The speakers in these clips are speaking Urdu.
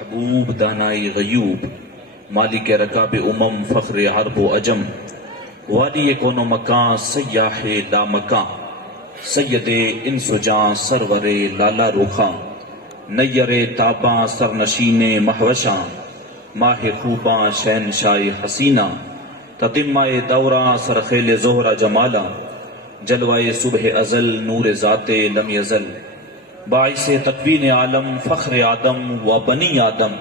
حبوب دانائی غیوب، مالک رکاب امم فخر عرب و عجم، والی کون و مکان سیاح لامکان، سید انس و جاں سرور لالا رخاں، نیر تاباں سرنشین مہوشاں، ماہ خوباں شہنشاہ حسینہ، تتمہ دوراں سرخیل زہرہ جمالا، جلوہ صبح ازل نور ذات لم یزل، باعث تکوین عالم فخر آدم و بنی آدم،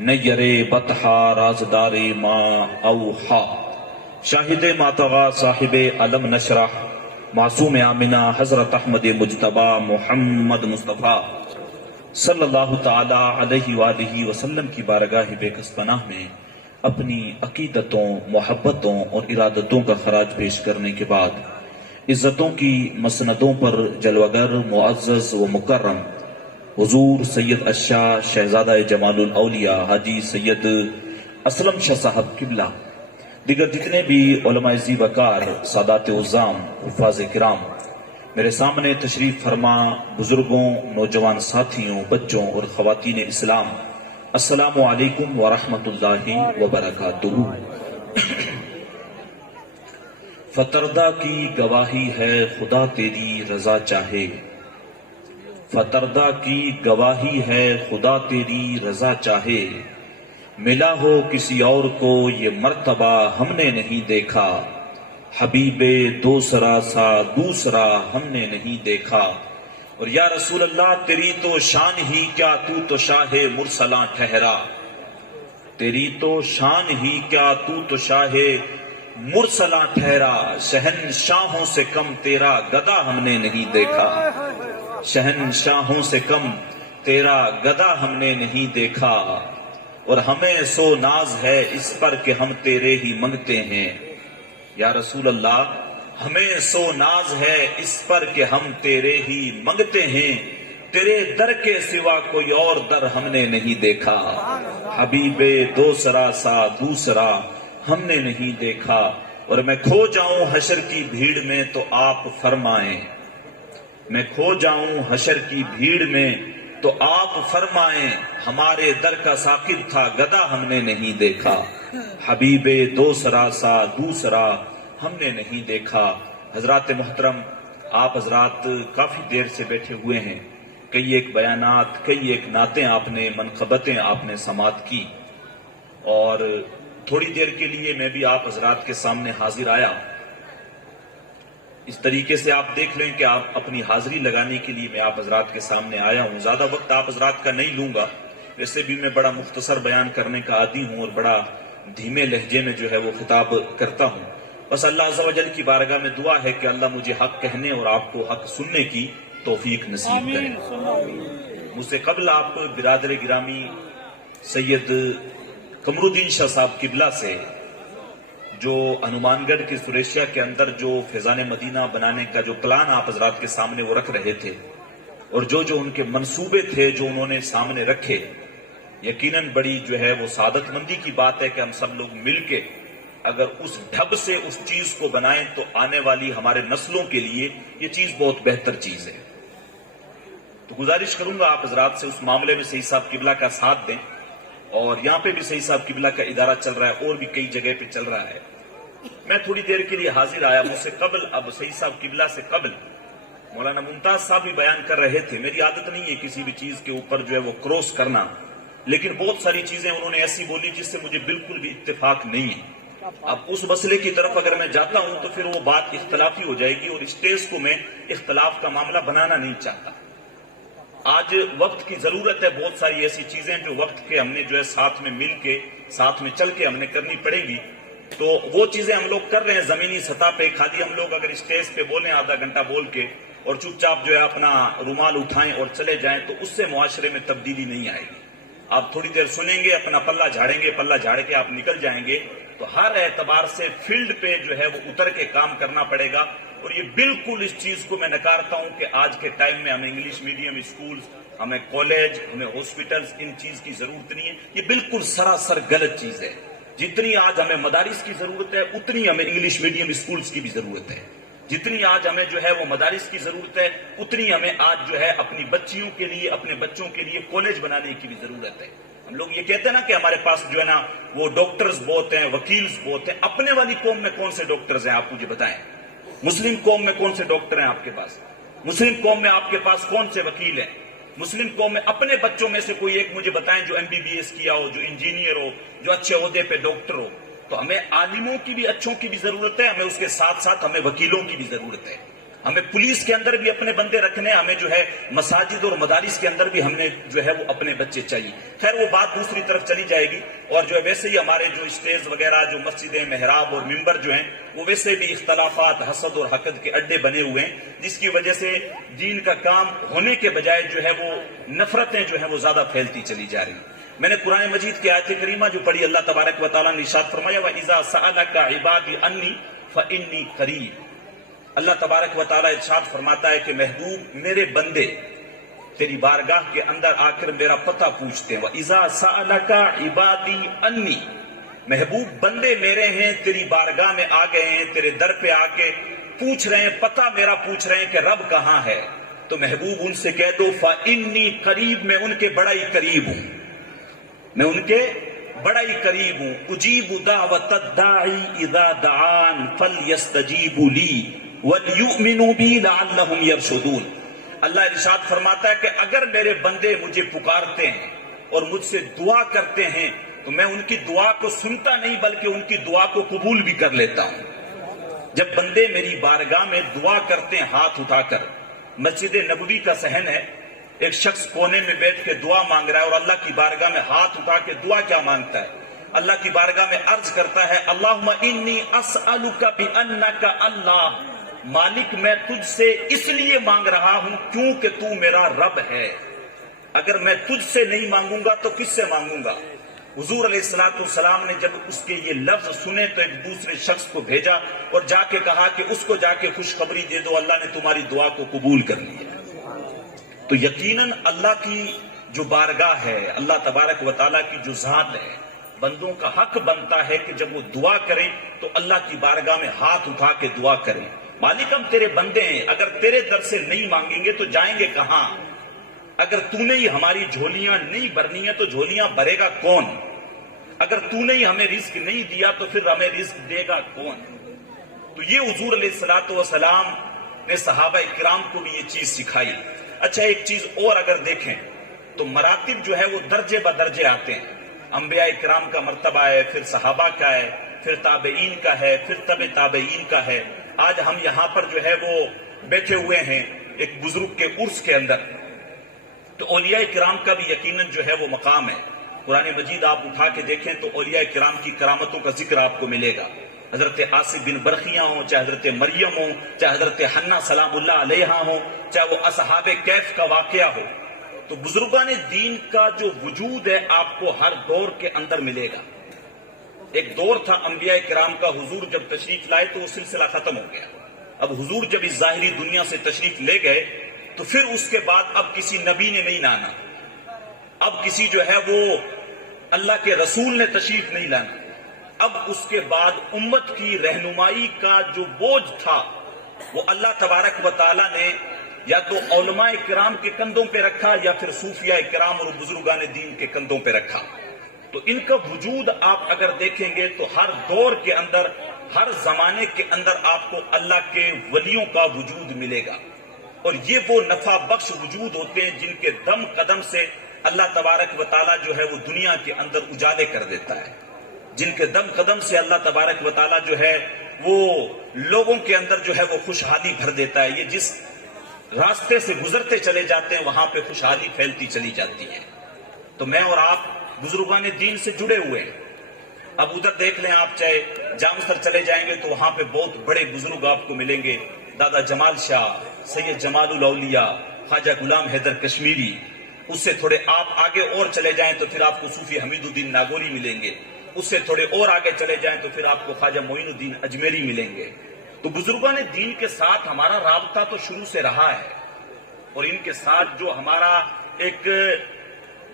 نیر بطحا رازدار ما اوحا، شاہد ماتغا صاحب علم نشرح، معصوم آمنہ حضرت احمد مجتبی محمد مصطفیٰ صلی اللہ تعالی علیہ وآلہ وسلم کی بارگاہ بے کس پناہ میں اپنی عقیدتوں، محبتوں اور ارادتوں کا خراج پیش کرنے کے بعد عزتوں کی مسندوں پر جلوگر معزز و مکرم حضور سید اشاہ شہزادہ جمال الاولیاء حاجی سید اسلم شاہ صاحب قبلہ، دیگر جتنے بھی علماء ذی وقار، سادات عظام، حفاظ کرام، میرے سامنے تشریف فرما بزرگوں، نوجوان ساتھیوں، بچوں اور خواتین اسلام، السلام علیکم ورحمۃ اللہ وبرکاتہ۔ فتردہ کی گواہی ہے خدا تیری رضا چاہے، فتردہ کی گواہی ہے خدا تیری رضا چاہے، ملا ہو کسی اور کو یہ مرتبہ ہم نے نہیں دیکھا، حبیب دوسرا سا دوسرا ہم نے نہیں دیکھا، اور یا رسول اللہ تیری تو شان ہی کیا، تو شاہ مرسلاں ٹھہرا، تیری تو شان ہی کیا، تو شاہ مرسلاں ٹھہرا، شہنشاہوں سے کم تیرا گدا ہم نے نہیں دیکھا، شہنشاہوں سے کم تیرا گدا ہم نے نہیں دیکھا، اور ہمیں سو ناز ہے اس پر کہ ہم تیرے ہی منگتے ہیں، یا رسول اللہ ہمیں سو ناز ہے اس پر کہ ہم تیرے ہی منگتے ہیں، تیرے در کے سوا کوئی اور در ہم نے نہیں دیکھا، حبیب دوسرا سا دوسرا ہم نے نہیں دیکھا، اور میں کھو جاؤں حشر کی بھیڑ میں تو آپ فرمائیں، میں کھو جاؤں حشر کی بھیڑ میں تو آپ فرمائیں، ہمارے در کا ساقب تھا گدا ہم نے نہیں دیکھا، حبیب دوسرا سا دوسرا ہم نے نہیں دیکھا۔ حضرات محترم، آپ حضرات کافی دیر سے بیٹھے ہوئے ہیں، کئی ایک بیانات، کئی ایک نعتیں آپ نے، منقبتیں آپ نے سماعت کی، اور تھوڑی دیر کے لیے میں بھی آپ حضرات کے سامنے حاضر آیا۔ اس طریقے سے آپ دیکھ لیں کہ آپ اپنی حاضری لگانے کے لیے میں آپ حضرات کے سامنے آیا ہوں۔ زیادہ وقت آپ حضرات کا نہیں لوں گا، ویسے بھی میں بڑا مختصر بیان کرنے کا عادی ہوں اور بڑا دھیمے لہجے میں جو ہے وہ خطاب کرتا ہوں۔ بس اللہ عز و جل کی بارگاہ میں دعا ہے کہ اللہ مجھے حق کہنے اور آپ کو حق سننے کی توفیق نصیب کرے۔ مجھ سے قبل آپ برادر گرامی سید قمر الدین شاہ صاحب قبلہ سے جو ہنومان گڑھ کے سریشیا کے اندر جو فیضان مدینہ بنانے کا جو پلان آپ حضرات کے سامنے وہ رکھ رہے تھے، اور جو ان کے منصوبے تھے جو انہوں نے سامنے رکھے، یقیناً بڑی جو ہے وہ سعادت مندی کی بات ہے کہ ہم سب لوگ مل کے اگر اس ڈھب سے اس چیز کو بنائیں تو آنے والی ہمارے نسلوں کے لیے یہ چیز بہت بہتر چیز ہے۔ تو گزارش کروں گا آپ حضرات سے اس معاملے میں سید صاحب قبلہ کا ساتھ دیں، اور یہاں پہ بھی سید صاحب قبلہ کا ادارہ چل رہا ہے، اور بھی کئی جگہ پہ چل رہا ہے۔ میں تھوڑی دیر کے لیے حاضر آیا، مجھ سے قبل اب سید صاحب قبلہ سے قبل مولانا ممتاز صاحب بھی بیان کر رہے تھے۔ میری عادت نہیں ہے کسی بھی چیز کے اوپر جو ہے وہ کروس کرنا، لیکن بہت ساری چیزیں انہوں نے ایسی بولی جس سے مجھے بالکل بھی اتفاق نہیں ہے۔ اب اس مسئلے کی طرف اگر میں جاتا ہوں تو پھر وہ بات اختلافی ہو جائے گی، اور اسٹیج کو میں اختلاف کا معاملہ بنانا نہیں چاہتا۔ آج وقت کی ضرورت ہے، بہت ساری ایسی چیزیں جو وقت کے ہم نے جو ہے ساتھ میں مل کے، ساتھ میں چل کے ہم نے کرنی پڑے گی، تو وہ چیزیں ہم لوگ کر رہے ہیں زمینی سطح پہ۔ خالی ہم لوگ اگر اسٹیج پہ بولیں آدھا گھنٹہ بول کے اور چپ چاپ جو ہے اپنا رومال اٹھائیں اور چلے جائیں تو اس سے معاشرے میں تبدیلی نہیں آئے گی۔ آپ تھوڑی دیر سنیں گے، اپنا پلہ جھاڑیں گے، پلہ جھاڑ کے آپ نکل جائیں گے، تو ہر اعتبار سے فیلڈ پہ جو ہے وہ اتر کے کام کرنا پڑے گا۔ اور یہ بالکل اس چیز کو میں نکارتا ہوں کہ آج کے ٹائم میں ہمیں انگلش میڈیم اسکولز، ہمیں کالج، ہمیں ہاسپٹلز، ان چیز کی ضرورت نہیں ہے۔ یہ بالکل سراسر غلط چیز ہے۔ جتنی آج ہمیں مدارس کی ضرورت ہے اتنی ہمیں انگلش میڈیم اسکولز کی بھی ضرورت ہے۔ جتنی آج ہمیں جو ہے وہ مدارس کی ضرورت ہے اتنی ہمیں آج جو ہے اپنی بچیوں کے لیے، اپنے بچوں کے لیے کالج بنانے کی بھی ضرورت ہے۔ ہم لوگ یہ کہتے ہیں نا کہ ہمارے پاس جو ہے نا وہ ڈاکٹرز بہت ہیں، وکیلز بہت ہیں. اپنے والی قوم میں کون سے ڈاکٹرز ہیں آپ مجھے بتائیں. مسلم قوم میں کون سے ڈاکٹر ہیں آپ کے پاس؟ مسلم قوم میں آپ کے پاس کون سے وکیل ہیں؟ مسلم قوم میں اپنے بچوں میں سے کوئی ایک مجھے بتائیں جو MBBS کیا ہو، جو انجینئر ہو، جو اچھے عہدے پہ ڈاکٹر ہو. تو ہمیں عالموں کی بھی، اچھوں کی بھی ضرورت ہے، ہمیں اس کے ساتھ ساتھ ہمیں وکیلوں کی بھی ضرورت ہے. ہمیں پولیس کے اندر بھی اپنے بندے رکھنے، ہمیں جو ہے مساجد اور مدارس کے اندر بھی ہم نے جو ہے وہ اپنے بچے چاہیے. خیر وہ بات دوسری طرف چلی جائے گی. اور جو ہے ویسے ہی ہمارے جو اسٹیج وغیرہ، جو مسجدیں، محراب اور ممبر جو ہیں وہ ویسے بھی اختلافات، حسد اور حقد کے اڈے بنے ہوئے ہیں، جس کی وجہ سے دین کا کام ہونے کے بجائے جو ہے وہ نفرتیں جو ہیں وہ زیادہ پھیلتی چلی جا رہی ہیں. میں نے قرآن مجید کی آیت کریمہ جو پڑھی، اللہ تبارک و تعالیٰ نے ارشاد فرمایا وَإِذَا سَأَلَكَ عِبَادِي عَنِّي فَإِنِّي قَرِيبٌ. اللہ تبارک و تعالیٰ ارشاد فرماتا ہے کہ محبوب میرے بندے تیری بارگاہ کے اندر آ کر میرا پتہ پوچھتے ہیں. وَإِذَا سَأَلَكَ عِبَادِي عَنِّي، محبوب بندے میرے ہیں تیری بارگاہ میں آ گئے ہیں، تیرے در پہ آ کے پوچھ رہے ہیں، پتہ میرا پوچھ رہے ہیں کہ رب کہاں ہے. تو محبوب ان سے کہہ دو فَإِنِّي قریب، میں ان کے بڑا ہی قریب ہوں، میں ان کے بڑا ہی قریب ہوں. اجیب دعوت الداعی اذا دعان فلیستجیبوا لی ولیؤمنوا بی لعلہم یرشدون. اللہ ارشاد فرماتا ہے کہ اگر میرے بندے مجھے پکارتے ہیں اور مجھ سے دعا کرتے ہیں تو میں ان کی دعا کو سنتا نہیں بلکہ ان کی دعا کو قبول بھی کر لیتا ہوں. جب بندے میری بارگاہ میں دعا کرتے ہیں ہاتھ اٹھا کر، مسجد نبوی کا صحن ہے، ایک شخص کونے میں بیٹھ کے دعا مانگ رہا ہے اور اللہ کی بارگاہ میں ہاتھ اٹھا کے دعا کیا مانگتا ہے؟ اللہ کی بارگاہ میں عرض کرتا ہے اللہم انی اسألک بانک اللہ، مالک میں تجھ سے اس لیے مانگ رہا ہوں کیونکہ تو میرا رب ہے. اگر میں تجھ سے نہیں مانگوں گا تو کس سے مانگوں گا؟ حضور علیہ السلام نے جب اس کے یہ لفظ سنے تو ایک دوسرے شخص کو بھیجا اور جا کے کہا کہ اس کو جا کے خوشخبری دے دو، اللہ نے تمہاری دعا کو قبول کر لیا. تو یقیناً اللہ کی جو بارگاہ ہے، اللہ تبارک و تعالیٰ کی جو ذات ہے، بندوں کا حق بنتا ہے کہ جب وہ دعا کریں تو اللہ کی بارگاہ میں ہاتھ اٹھا کے دعا کریں. مالک ہم تیرے بندے ہیں، اگر تیرے در سے نہیں مانگیں گے تو جائیں گے کہاں؟ اگر تو نے ہی ہماری جھولیاں نہیں بھرنی ہیں تو جھولیاں بھرے گا کون؟ اگر تو نے ہی ہمیں رزق نہیں دیا تو پھر ہمیں رزق دے گا کون؟ تو یہ حضور علیہ السلام نے صحابہ کرام کو بھی یہ چیز سکھائی. اچھا ایک چیز اور اگر دیکھیں تو مراتب جو ہے وہ درجے بدرجے آتے ہیں. انبیاء کرام کا مرتبہ ہے، پھر صحابہ کا ہے، پھر تابعین کا ہے، پھر تبع تابعین کا ہے. آج ہم یہاں پر جو ہے وہ بیٹھے ہوئے ہیں ایک بزرگ کے عرس کے اندر، تو اولیاء کرام کا بھی یقیناً جو ہے وہ مقام ہے. قرآن مجید آپ اٹھا کے دیکھیں تو اولیاء کرام کی کرامتوں کا ذکر آپ کو ملے گا. حضرت آصف بن برخیاں ہوں، چاہے حضرت مریم ہوں، چاہے حضرت حنا سلام اللہ علیہا ہوں، چاہے وہ اصحاب کہف کا واقعہ ہو. تو بزرگان دین کا جو وجود ہے آپ کو ہر دور کے اندر ملے گا. ایک دور تھا انبیاء کرام کا، حضور جب تشریف لائے تو وہ سلسلہ ختم ہو گیا. اب حضور جب اس ظاہری دنیا سے تشریف لے گئے تو پھر اس کے بعد اب کسی نبی نے نہیں لانا، اب کسی جو ہے وہ اللہ کے رسول نے تشریف نہیں لانا. اب اس کے بعد امت کی رہنمائی کا جو بوجھ تھا وہ اللہ تبارک و تعالیٰ نے یا تو علماء کرام کے کندھوں پہ رکھا یا پھر صوفیاء کرام اور بزرگان دین کے کندھوں پہ رکھا. تو ان کا وجود آپ اگر دیکھیں گے تو ہر دور کے اندر، ہر زمانے کے اندر آپ کو اللہ کے ولیوں کا وجود ملے گا. اور یہ وہ نفع بخش وجود ہوتے ہیں جن کے دم قدم سے اللہ تبارک و تعالیٰ جو ہے وہ دنیا کے اندر اجالے کر دیتا ہے، جن کے دم قدم سے اللہ تبارک و تعالیٰ جو ہے وہ لوگوں کے اندر جو ہے وہ خوشحالی بھر دیتا ہے. یہ جس راستے سے گزرتے چلے جاتے ہیں وہاں پہ خوشحالی پھیلتی چلی جاتی ہے. تو میں اور آپ بزرگان دین سے جڑے ہوئے ہیں. اب ادھر دیکھ لیں آپ، چاہے جامسر چلے جائیں گے تو وہاں پہ بہت بڑے بزرگ آپ کو ملیں گے، دادا جمال شاہ، سید جمال الاولیاء، خواجہ غلام حیدر کشمیری. اس سے تھوڑے آپ آگے اور چلے جائیں تو پھر آپ کو صوفی حمید الدین ناگوری ملیں گے. اس سے تھوڑے اور آگے چلے جائیں تو پھر آپ کو خواجہ معین الدین اجمیری ملیں گے. تو بزرگان دین کے ساتھ ہمارا رابطہ تو شروع سے رہا ہے، اور ان کے ساتھ جو ہمارا ایک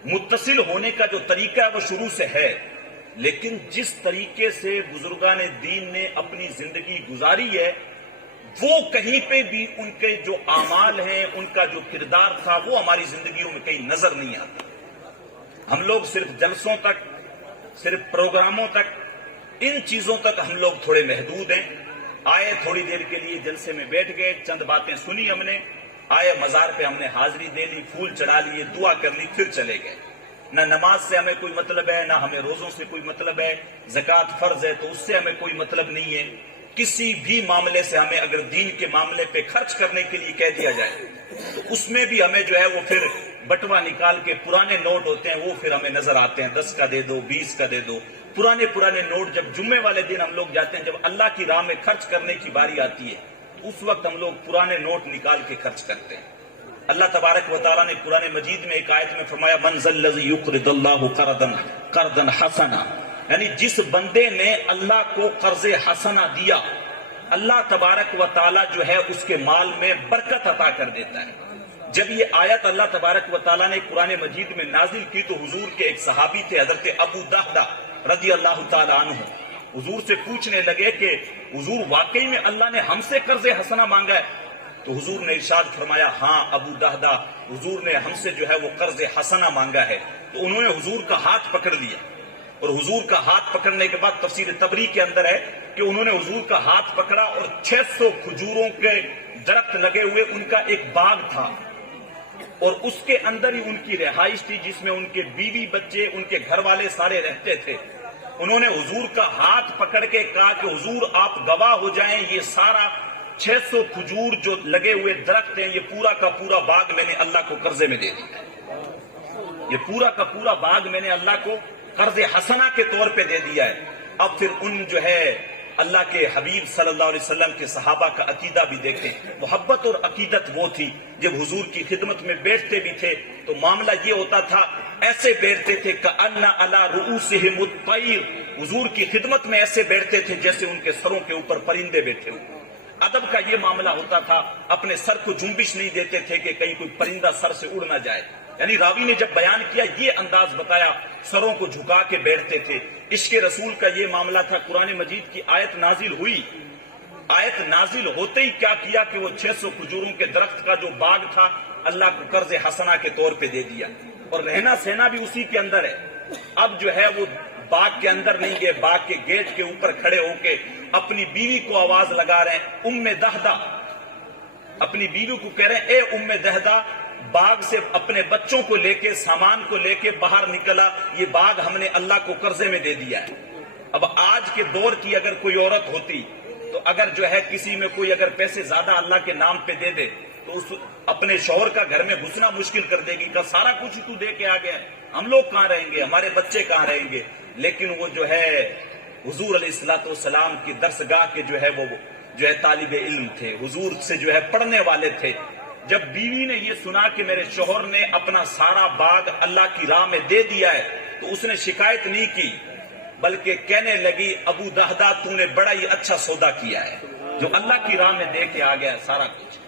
متصل ہونے کا جو طریقہ ہے وہ شروع سے ہے. لیکن جس طریقے سے بزرگان دین نے اپنی زندگی گزاری ہے وہ کہیں پہ بھی ان کے جو اعمال ہیں، ان کا جو کردار تھا وہ ہماری زندگیوں میں کہیں نظر نہیں آتا. ہم لوگ صرف جلسوں تک، صرف پروگراموں تک، ان چیزوں تک ہم لوگ تھوڑے محدود ہیں. آئے تھوڑی دیر کے لیے جلسے میں بیٹھ گئے، چند باتیں سنی ہم نے، آئے مزار پہ ہم نے حاضری دے لی، پھول چڑھا لیے، دعا کر لی، پھر چلے گئے. نہ نماز سے ہمیں کوئی مطلب ہے، نہ ہمیں روزوں سے کوئی مطلب ہے. زکوٰۃ فرض ہے تو اس سے ہمیں کوئی مطلب نہیں ہے. کسی بھی معاملے سے ہمیں اگر دین کے معاملے پہ خرچ کرنے کے لیے کہہ دیا جائے تو اس میں بھی ہمیں جو ہے وہ پھر بٹوا نکال کے پرانے نوٹ ہوتے ہیں وہ پھر ہمیں نظر آتے ہیں، 10 کا دے دو، 20 کا دے دو. پرانے نوٹ جب جمعے والے دن ہم لوگ جاتے ہیں، جب اللہ کی راہ میں خرچ کرنے کی باری آتی ہے تو اس وقت ہم لوگ پرانے نوٹ نکال کے خرچ کرتے ہیں. اللہ تبارک و تعالیٰ نے قرآن مجید میں ایک آیت میں فرمایا من ذا الذی یقرض اللہ قرضا حسنا، یعنی جس بندے نے اللہ کو قرض حسنا دیا، اللہ تبارک و تعالیٰ جو ہے اس کے مال میں برکت عطا کر دیتا ہے. جب یہ آیت اللہ تبارک و تعالیٰ نے قرآن مجید میں نازل کی تو حضور کے ایک صحابی تھے حضرت ابو دہدہ رضی اللہ تعالیٰ عنہ، حضور سے پوچھنے لگے کہ حضور واقعی میں اللہ نے ہم سے قرض حسنا مانگا ہے؟ تو حضور نے ارشاد فرمایا ہاں ابو دہدہ، حضور نے ہم سے جو ہے وہ قرض حسنا مانگا ہے. تو انہوں نے حضور کا ہاتھ پکڑ لیا، اور حضور کا ہاتھ پکڑنے کے بعد تفسیر تبری کے اندر ہے کہ انہوں نے حضور کا ہاتھ پکڑا اور 600 کھجوروں کے درخت لگے ہوئے ان کا ایک باغ تھا، اور اس کے اندر ہی ان کی رہائش تھی جس میں ان کے بیوی بچے، ان کے گھر والے سارے رہتے تھے. انہوں نے حضور کا ہاتھ پکڑ کے کہا کہ حضور آپ گواہ ہو جائیں، یہ سارا 600 کھجور جو لگے ہوئے درخت ہیں، یہ پورا کا پورا باغ میں نے اللہ کو قرضے میں دے دیا ہے. یہ پورا کا پورا باغ میں نے اللہ کو قرض حسنا کے طور پہ دے دیا ہے. اب پھر ان جو ہے اللہ کے حبیب صلی اللہ علیہ وسلم کے صحابہ کا عقیدہ بھی دیکھیں. محبت اور عقیدت وہ تھی جب حضور کی خدمت میں بیٹھتے بھی تھے تو معاملہ یہ ہوتا تھا، ایسے بیٹھتے تھے کأن علی رؤوسہم الطیر، حضور کی خدمت میں ایسے بیٹھتے تھے جیسے ان کے سروں کے اوپر پرندے بیٹھے ہوئے. ادب کا یہ معاملہ ہوتا تھا، اپنے سر کو جنبش نہیں دیتے تھے کہ کہیں کوئی پرندہ سر سے اڑ نہ جائے. یعنی راوی نے جب بیان کیا یہ انداز بتایا، سروں کو جھکا کے بیٹھتے تھے. عشق رسول کا یہ معاملہ تھا. قرآن مجید کی آیت نازل ہوئی، آیت نازل ہوتے ہی کیا کیا کہ وہ 600 کھجوروں کے درخت کا جو باغ تھا اللہ کو قرض حسنا کے طور پہ دے دیا، اور رہنا سہنا بھی اسی کے اندر ہے. اب جو ہے وہ باغ کے اندر نہیں گئے، باغ کے گیٹ کے اوپر کھڑے ہو کے اپنی بیوی کو آواز لگا رہے ہیں، ام دہدہ، اپنی بیوی کو کہہ رہے ہیں اے ام دہدہ، باغ سے اپنے بچوں کو لے کے، سامان کو لے کے باہر نکلا، یہ باغ ہم نے اللہ کو قرضے میں دے دیا ہے. اب آج کے دور کی اگر کوئی عورت ہوتی تو اگر جو ہے کسی میں کوئی اگر پیسے زیادہ اللہ کے نام پہ دے دے تو اس اپنے شوہر کا گھر میں گھسنا مشکل کر دے گی کہ سارا کچھ تو دے کے آ گیا ہے، ہم لوگ کہاں رہیں گے، ہمارے بچے کہاں رہیں گے. لیکن وہ جو ہے حضور علیہ الصلوۃ والسلام کی درسگاہ کے جو ہے وہ جو ہے طالب علم تھے، حضور سے جو ہے پڑھنے والے تھے. جب بیوی نے یہ سنا کہ میرے شوہر نے اپنا سارا باغ اللہ کی راہ میں دے دیا ہے تو اس نے شکایت نہیں کی، بلکہ کہنے لگی ابو دہدہ تو نے بڑا ہی اچھا سودا کیا ہے، جو اللہ کی راہ میں دے کے آ گیا سارا کچھ،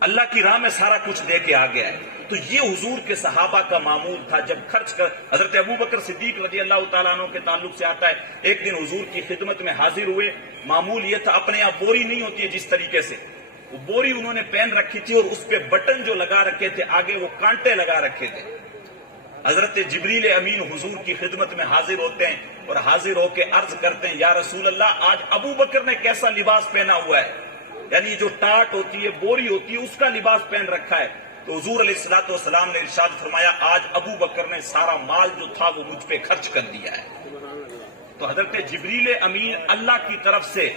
اللہ کی راہ میں سارا کچھ دے کے آ گیا ہے. تو یہ حضور کے صحابہ کا معمول تھا. جب خرچ کر حضرت ابو بکر صدیق رضی اللہ تعالیٰ عنہ کے تعلق سے آتا ہے، ایک دن حضور کی خدمت میں حاضر ہوئے. معمول یہ تھا، اپنے یہاں بوری نہیں ہوتی ہے جس طریقے سے، وہ بوری انہوں نے پہن رکھی تھی اور اس پہ بٹن جو لگا رکھے تھے آگے وہ کانٹے لگا رکھے تھے. حضرت جبریل امین حضور کی خدمت میں حاضر ہوتے ہیں اور حاضر ہو کے عرض کرتے ہیں یا رسول اللہ آج ابو بکر نے کیسا لباس پہنا ہوا ہے، یعنی جو ٹاٹ ہوتی ہے، بوری ہوتی ہے، اس کا لباس پہن رکھا ہے. تو حضور علیہ الصلوۃ والسلام نے ارشاد فرمایا آج ابو بکر نے سارا مال جو تھا وہ مجھ پہ خرچ کر دیا ہے. تو حضرت جبریل امین اللہ کی طرف سے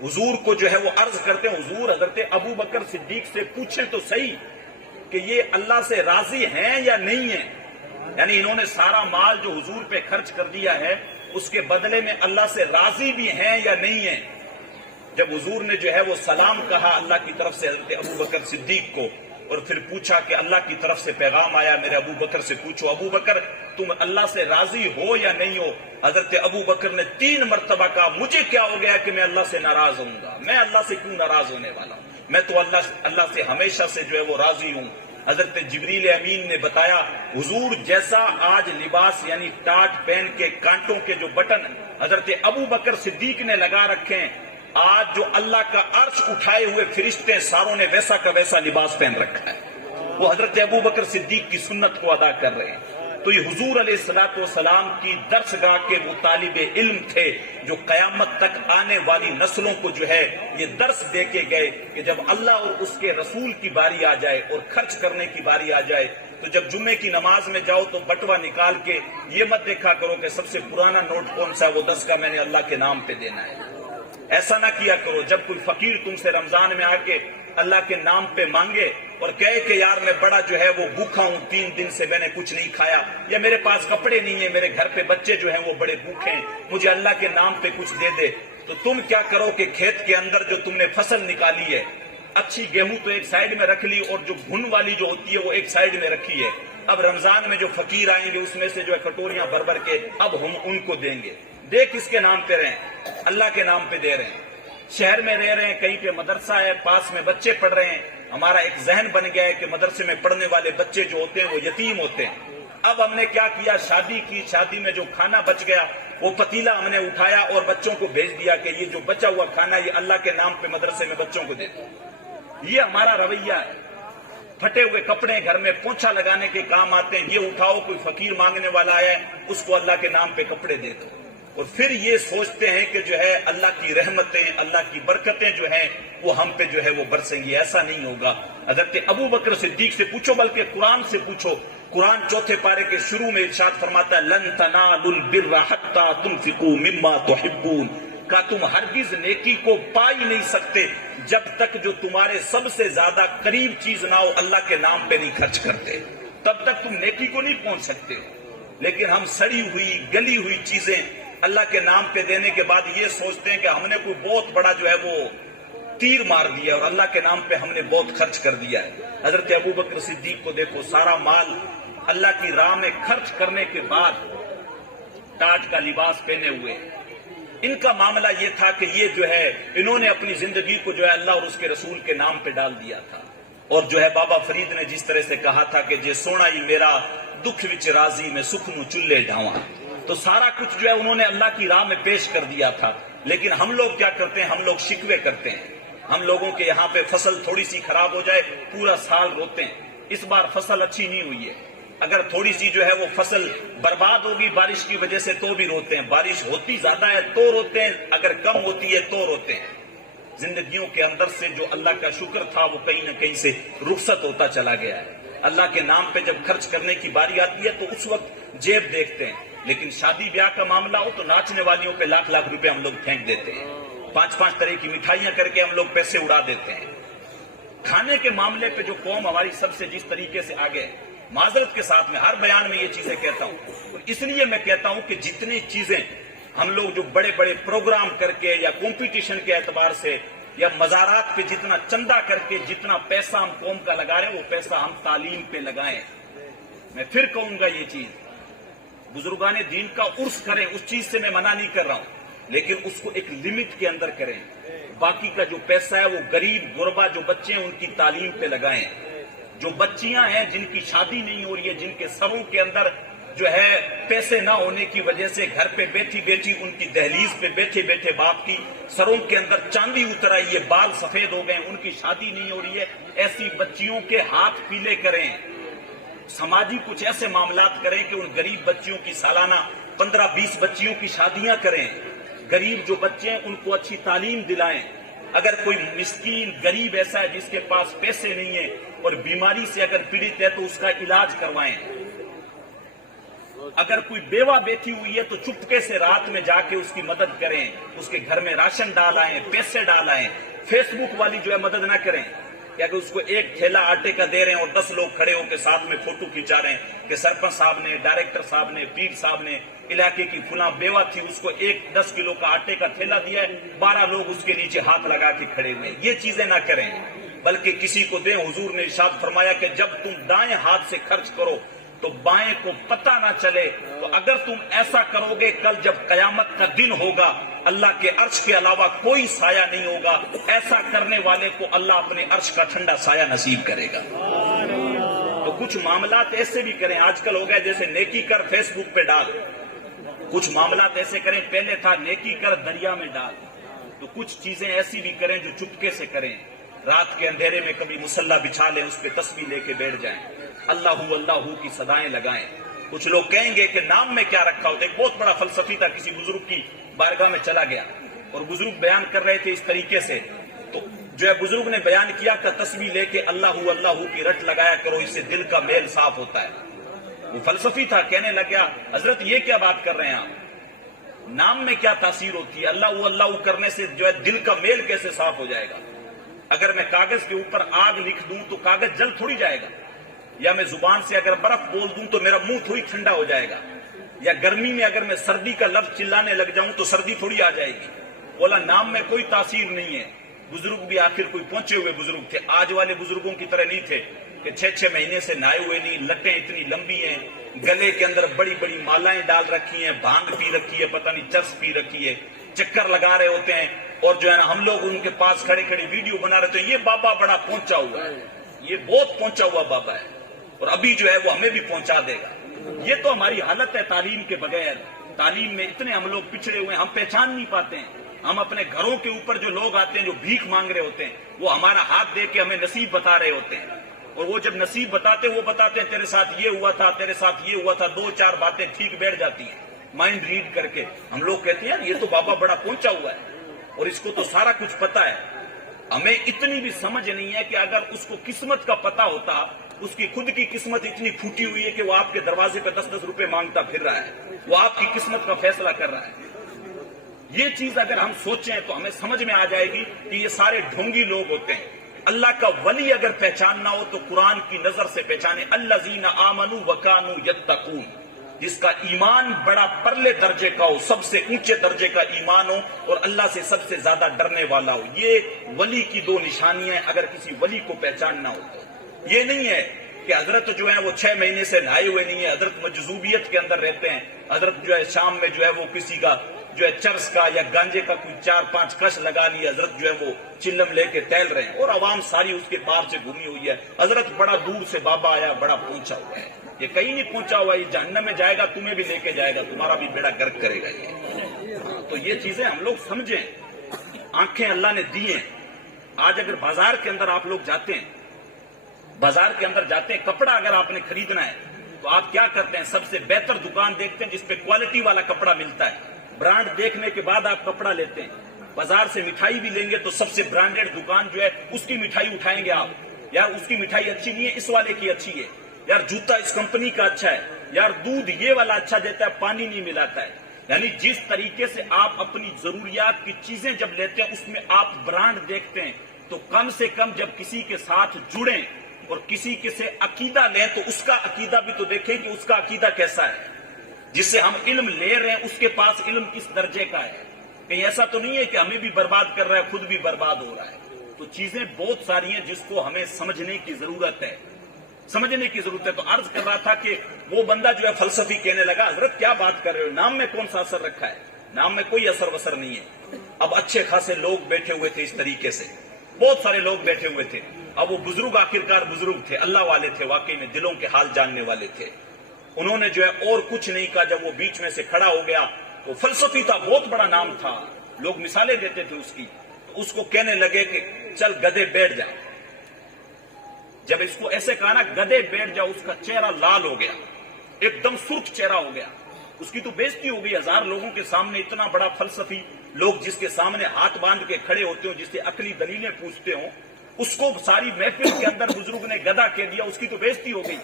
حضور کو جو ہے وہ عرض کرتے ہیں حضور حضرت ابو بکر صدیق سے پوچھیں تو صحیح کہ یہ اللہ سے راضی ہیں یا نہیں ہیں. یعنی انہوں نے سارا مال جو حضور پہ خرچ کر دیا ہے اس کے بدلے میں اللہ سے راضی بھی ہیں یا نہیں ہیں. جب حضور نے جو ہے وہ سلام کہا اللہ کی طرف سے حضرت ابو بکر صدیق کو اور پھر پوچھا کہ اللہ کی طرف سے پیغام آیا، میرے ابو بکر سے پوچھو ابو بکر تم اللہ سے راضی ہو یا نہیں ہو. حضرت ابو بکر نے 3 مرتبہ کہا مجھے کیا ہو گیا کہ میں اللہ سے ناراض ہوں گا، میں اللہ سے کیوں ناراض ہونے والا ہوں، میں تو اللہ سے ہمیشہ سے جو ہے وہ راضی ہوں. حضرت جبریل امین نے بتایا حضور جیسا آج لباس یعنی ٹاٹ پہن کے کانٹوں کے جو بٹن حضرت ابو بکر صدیق نے لگا رکھے ہیں، آج جو اللہ کا عرش اٹھائے ہوئے فرشتے ساروں نے ویسا کا ویسا لباس پہن رکھا ہے، وہ حضرت ابو بکر صدیق کی سنت کو ادا کر رہے ہیں. تو تو یہ حضور علیہ الصلوۃ والسلام کی درسگاہ کے وہ طالب علم تھے جو قیامت تک آنے والی نسلوں کو جو ہے یہ درس دے کے گئے کہ جب اللہ اور اس کے رسول کی باری آ جائے اور خرچ کرنے کی باری آ جائے تو جب جمعے کی نماز میں جاؤ تو بٹوا نکال کے یہ مت دیکھا کرو کہ سب سے پرانا نوٹ کون سا، وہ 10 کا میں نے اللہ کے نام پہ دینا ہے۔ ایسا نہ کیا کرو۔ جب کوئی فقیر تم سے رمضان میں آ کے اللہ کے نام پہ مانگے اور کہے کہ یار میں بڑا جو ہے وہ بھوکا ہوں، 3 دن سے میں نے کچھ نہیں کھایا، یا میرے پاس کپڑے نہیں ہیں، میرے گھر پہ بچے جو ہیں وہ بڑے بھوکے ہیں، مجھے اللہ کے نام پہ کچھ دے دے، تو تم کیا کرو کہ کھیت کے اندر جو تم نے فصل نکالی ہے، اچھی گیہوں تو ایک سائیڈ میں رکھ لی اور جو گھن والی جو ہوتی ہے وہ ایک سائیڈ میں رکھی ہے۔ اب رمضان میں جو فقیر آئیں گے اس میں سے جو ہے کٹوریاں بھر بھر کے اب ہم ان کو دیں گے۔ دے کس کے نام پہ رہے ہیں؟ اللہ کے نام پہ دے رہے ہیں۔ شہر میں رہ رہے ہیں، کہیں پہ مدرسہ ہے، پاس میں بچے پڑھ رہے ہیں، ہمارا ایک ذہن بن گیا ہے کہ مدرسے میں پڑھنے والے بچے جو ہوتے ہیں وہ یتیم ہوتے ہیں۔ اب ہم نے کیا کیا، شادی کی، شادی میں جو کھانا بچ گیا وہ پتیلا ہم نے اٹھایا اور بچوں کو بھیج دیا کہ یہ جو بچا ہوا کھانا یہ اللہ کے نام پہ مدرسے میں بچوں کو دے دو۔ یہ ہمارا رویہ ہے۔ پھٹے ہوئے کپڑے گھر میں پوچھا لگانے کے کام آتے ہیں، یہ اٹھاؤ، کوئی فقیر مانگنے والا آیا ہے اس کو اللہ کے نام پہ کپڑے دے دو، اور پھر یہ سوچتے ہیں کہ جو ہے اللہ کی رحمتیں، اللہ کی برکتیں جو ہیں وہ ہم پہ جو ہے وہ برسیں گی۔ ایسا نہیں ہوگا۔ حضرت ابو بکر صدیق سے پوچھو، بلکہ قرآن سے پوچھو۔ قرآن 4 پارے کے شروع میں ارشاد فرماتا ہے لن تنالوا البر حتى تنفقوا مما تحبون، کہ تم ہرگز نیکی کو پا ہی نہیں سکتے جب تک جو تمہارے سب سے زیادہ قریب چیز نہ ہو اللہ کے نام پہ نہیں خرچ کرتے، تب تک تم نیکی کو نہیں پہنچ سکتے۔ لیکن ہم سڑی ہوئی گلی ہوئی چیزیں اللہ کے نام پہ دینے کے بعد یہ سوچتے ہیں کہ ہم نے کوئی بہت بڑا جو ہے وہ تیر مار دیا اور اللہ کے نام پہ ہم نے بہت خرچ کر دیا ہے۔ حضرت ابو بکر صدیق کو دیکھو، سارا مال اللہ کی راہ میں خرچ کرنے کے بعد ٹاٹ کا لباس پہنے ہوئے، ان کا معاملہ یہ تھا کہ یہ جو ہے انہوں نے اپنی زندگی کو جو ہے اللہ اور اس کے رسول کے نام پہ ڈال دیا تھا۔ اور جو ہے بابا فرید نے جس طرح سے کہا تھا کہ جے سونا ہی میرا دکھ وچ راضی میں سکھ نو چلے ڈھاواں، تو سارا کچھ جو ہے انہوں نے اللہ کی راہ میں پیش کر دیا تھا۔ لیکن ہم لوگ کیا کرتے ہیں، ہم لوگ شکوے کرتے ہیں۔ ہم لوگوں کے یہاں پہ فصل تھوڑی سی خراب ہو جائے پورا سال روتے ہیں، اس بار فصل اچھی نہیں ہوئی ہے۔ اگر تھوڑی سی جو ہے وہ فصل برباد ہوگی بارش کی وجہ سے تو بھی روتے ہیں، بارش ہوتی زیادہ ہے تو روتے ہیں، اگر کم ہوتی ہے تو روتے ہیں۔ زندگیوں کے اندر سے جو اللہ کا شکر تھا وہ کہیں نہ کہیں سے رخصت ہوتا چلا گیا ہے۔ اللہ کے نام پہ جب خرچ کرنے کی باری آتی ہے تو اس وقت جیب دیکھتے ہیں، لیکن شادی بیاہ کا معاملہ ہو تو ناچنے والیوں پہ لاکھ لاکھ روپے ہم لوگ پھینک دیتے ہیں، 5 طرح کی مٹھائیاں کر کے ہم لوگ پیسے اڑا دیتے ہیں۔ کھانے کے معاملے پہ جو قوم ہماری سب سے جس طریقے سے آگے ہے، معذرت کے ساتھ میں ہر بیان میں یہ چیزیں کہتا ہوں، اور اس لیے میں کہتا ہوں کہ جتنی چیزیں ہم لوگ جو بڑے بڑے پروگرام کر کے یا کمپٹیشن کے اعتبار سے یا مزارات پہ جتنا چندہ کر کے جتنا پیسہ ہم قوم کا لگا رہے ہیں وہ پیسہ ہم تعلیم پہ لگائیں۔ میں پھر کہوں گا یہ چیز، بزرگان دین کا عرس کریں، اس چیز سے میں منع نہیں کر رہا ہوں، لیکن اس کو ایک لمٹ کے اندر کریں۔ باقی کا جو پیسہ ہے وہ غریب غربا جو بچے ہیں ان کی تعلیم پہ لگائیں۔ جو بچیاں ہیں جن کی شادی نہیں ہو رہی ہے، جن کے سروں کے اندر جو ہے پیسے نہ ہونے کی وجہ سے گھر پہ بیٹھی بیٹھی ان کی دہلیز پہ بیٹھے بیٹھے باپ کی سروں کے اندر چاندی اتر آئی ہے، بال سفید ہو گئے، ان کی شادی نہیں ہو رہی ہے، ایسی بچیوں کے ہاتھ پیلے کریں۔ سماجی کچھ ایسے معاملات کریں کہ ان غریب بچیوں کی سالانہ 15-20 بچیوں کی شادیاں کریں۔ غریب جو بچے ہیں ان کو اچھی تعلیم دلائیں۔ اگر کوئی مسکین غریب ایسا ہے جس کے پاس پیسے نہیں ہیں اور بیماری سے اگر پیڑت ہے تو اس کا علاج کروائیں۔ اگر کوئی بیوہ بیٹھی ہوئی ہے تو چپکے سے رات میں جا کے اس کی مدد کریں، اس کے گھر میں راشن ڈالائیں، پیسے ڈالائیں۔ فیس بک والی جو ہے مدد نہ کریں کہ اگر اس کو ایک تھیلا آٹے کا دے رہے ہیں اور 10 لوگ کھڑے ہو کے ساتھ میں فوٹو کھینچا رہے ہیں کہ سرپنچ صاحب نے، ڈائریکٹر صاحب نے، پیر صاحب نے، علاقے کی فلاں بیوہ تھی اس کو 10 کلو کا آٹے کا تھیلا دیا ہے، 12 لوگ اس کے نیچے ہاتھ لگا کے کھڑے ہوئے۔ یہ چیزیں نہ کریں، بلکہ کسی کو دیں۔ حضور نے ارشاد فرمایا کہ جب تم دائیں ہاتھ سے خرچ کرو تو بائیں کو پتہ نہ چلے، تو اگر تم ایسا کرو گے کل جب قیامت کا دن ہوگا اللہ کے عرش کے علاوہ کوئی سایہ نہیں ہوگا۔ ایسا کرنے والے کو اللہ اپنے عرش کا ٹھنڈا سایہ نصیب کرے گا۔ تو کچھ معاملات ایسے بھی کریں، آج کل ہو گیا جیسے نیکی کر فیس بک پہ ڈال، کچھ معاملات ایسے کریں، پہلے تھا نیکی کر دریا میں ڈال، تو کچھ چیزیں ایسی بھی کریں جو چپکے سے کریں۔ رات کے اندھیرے میں کبھی مصلی بچھا لیں، اس پہ تسبیح لے کے بیٹھ جائیں، اللہ اللہ کی صدائیں لگائیں۔ کچھ لوگ کہیں گے کہ نام میں کیا رکھا ہوتا ہے. ایک بہت بڑا فلسفی تھا, کسی بزرگ کی بارگاہ میں چلا گیا اور بزرگ بیان کر رہے تھے اس طریقے سے, تو جو ہے بزرگ نے بیان کیا کہ تسبیح لے کے اللہ اللہ کی رٹ لگایا کرو, اس سے دل کا میل صاف ہوتا ہے. وہ فلسفی تھا, کہنے لگا حضرت یہ کیا بات کر رہے ہیں آپ, نام میں کیا تاثیر ہوتی ہے, اللہ کرنے سے جو ہے دل کا میل کیسے صاف ہو جائے گا. اگر میں کاغذ کے اوپر آگ لکھ دوں تو کاغذ جل تھوڑی جائے گا, یا میں زبان سے اگر برف بول دوں تو میرا منہ تھوڑی ٹھنڈا ہو جائے گا, یا گرمی میں اگر میں سردی کا لفظ چلانے لگ جاؤں تو سردی تھوڑی آ جائے گی. بولا نام میں کوئی تاثیر نہیں ہے. بزرگ بھی آخر کوئی پہنچے ہوئے بزرگ تھے, آج والے بزرگوں کی طرح نہیں تھے کہ 6 مہینے سے نہائے ہوئے نہیں, لٹیں اتنی لمبی ہیں, گلے کے اندر بڑی بڑی مالائیں ڈال رکھی ہیں, بھانگ پی رکھی ہے, پتہ نہیں چرس پی رکھی ہے, چکر لگا رہے ہوتے ہیں, اور جو ہے نا ہم لوگ ان کے پاس کھڑے کھڑے ویڈیو بنا رہے تھے. یہ بابا بڑا پہنچا ہوا ہے, یہ بہت پہنچا ہوا بابا ہے, اور ابھی جو ہے وہ ہمیں بھی پہنچا دے گا. یہ تو ہماری حالت ہے تعلیم کے بغیر. تعلیم میں اتنے ہم لوگ پچھڑے ہوئے ہیں, ہم پہچان نہیں پاتے ہیں. ہم اپنے گھروں کے اوپر جو لوگ آتے ہیں جو بھیک مانگ رہے ہوتے ہیں, وہ ہمارا ہاتھ دے کے ہمیں نصیب بتا رہے ہوتے ہیں, اور وہ جب نصیب بتاتے وہ بتاتے ہیں تیرے ساتھ یہ ہوا تھا, تیرے ساتھ یہ ہوا تھا, 2-4 باتیں ٹھیک بیٹھ جاتی ہیں مائنڈ ریڈ کر کے. ہم لوگ کہتے ہیں یہ تو بابا بڑا پہنچا ہوا ہے اور اس کو تو سارا کچھ پتا ہے. ہمیں اتنی بھی سمجھ نہیں ہے کہ اگر اس کو قسمت کا پتا ہوتا, اس کی خود کی قسمت اتنی پھوٹی ہوئی ہے کہ وہ آپ کے دروازے پہ 10-10 روپے مانگتا پھر رہا ہے, وہ آپ کی قسمت کا فیصلہ کر رہا ہے. یہ چیز اگر ہم سوچیں تو ہمیں سمجھ میں آ جائے گی کہ یہ سارے ڈھونگی لوگ ہوتے ہیں. اللہ کا ولی اگر پہچاننا ہو تو قرآن کی نظر سے پہچانے, الذین آمنوا وکانوا یتقون, جس کا ایمان بڑا پرلے درجے کا ہو, سب سے اونچے درجے کا ایمان ہو, اور اللہ سے سب سے زیادہ ڈرنے والا ہو. یہ ولی کی 2 نشانیاں ہیں اگر کسی ولی کو پہچاننا ہو تو. یہ نہیں ہے کہ حضرت جو ہے وہ 6 مہینے سے نہائے ہوئے نہیں ہے, حضرت مجذوبیت کے اندر رہتے ہیں, حضرت جو ہے شام میں جو ہے وہ کسی کا جو ہے چرس کا یا گانجے کا کوئی 4-5 کش لگا لی, حضرت جو ہے وہ چلم لے کے ٹہل رہے ہیں, اور عوام ساری اس کے پار سے گھومی ہوئی ہے. حضرت بڑا دور سے بابا آیا, بڑا پہنچا ہوا ہے. یہ کہیں نہیں پہنچا ہوا, یہ جہنم میں جائے گا, تمہیں بھی لے کے جائے گا, تمہارا بھی بیڑا گرک کرے گا. یہ تو یہ چیزیں ہم لوگ سمجھیں. آنکھیں اللہ نے دی ہیں. آج اگر بازار کے اندر آپ لوگ جاتے ہیں, بازار کے اندر جاتے ہیں, کپڑا اگر آپ نے خریدنا ہے تو آپ کیا کرتے ہیں, سب سے بہتر دکان دیکھتے ہیں جس پہ کوالٹی والا کپڑا ملتا ہے. برانڈ دیکھنے کے بعد آپ کپڑا لیتے ہیں. بازار سے مٹھائی بھی لیں گے تو سب سے برانڈیڈ دکان جو ہے اس کی مٹھائی اٹھائیں گے آپ. یار اس کی مٹھائی اچھی نہیں ہے, اس والے کی اچھی ہے. یار جوتا اس کمپنی کا اچھا ہے. یار دودھ یہ والا اچھا دیتا ہے, پانی نہیں ملاتا ہے. یعنی جس طریقے سے آپ اپنی ضروریات کی چیزیں جب لیتے ہیں اس میں آپ برانڈ دیکھتے ہیں, تو کم سے کم جب کسی کے ساتھ جڑیں اور کسی کے سے عقیدہ لیں تو اس کا عقیدہ بھی تو دیکھیں کہ اس کا عقیدہ کیسا ہے. جس سے ہم علم لے رہے ہیں اس کے پاس علم کس درجے کا ہے. کہیں ایسا تو نہیں ہے کہ ہمیں بھی برباد کر رہا ہے, خود بھی برباد ہو رہا ہے. تو چیزیں بہت ساری ہیں جس کو ہمیں سمجھنے کی ضرورت ہے, سمجھنے کی ضرورت ہے. تو عرض کر رہا تھا کہ وہ بندہ جو ہے فلسفی کہنے لگا, حضرت کیا بات کر رہے ہو, نام میں کون سا اثر رکھا ہے, نام میں کوئی اثر وسر نہیں ہے. اب اچھے خاصے لوگ بیٹھے ہوئے تھے اس طریقے سے, بہت سارے لوگ بیٹھے ہوئے تھے. اب وہ بزرگ آخرکار بزرگ تھے, اللہ والے تھے, واقعی میں دلوں کے حال جاننے والے تھے. انہوں نے جو ہے اور کچھ نہیں کہا. جب وہ بیچ میں سے کھڑا ہو گیا تو فلسفی تھا, بہت بڑا نام تھا, لوگ مثالیں دیتے تھے اس کی. تو اس کو کہنے لگے کہ چل گدھے بیٹھ جا. جب اس کو ایسے کہا نا گدھے بیٹھ جا, اس کا چہرہ لال ہو گیا, ایک دم سرخ چہرہ ہو گیا. اس کی تو بےزتی ہو گئی. 1000 لوگوں کے سامنے اتنا بڑا فلسفی, لوگ جس کے سامنے ہاتھ باندھ کے کھڑے ہوتے ہوں, جس سے عقلی دلیلیں پوچھتے ہوں, اس کو ساری محفل کے اندر بزرگ نے گدھا کہہ دیا. اس کی تو بےزتی ہو گئی.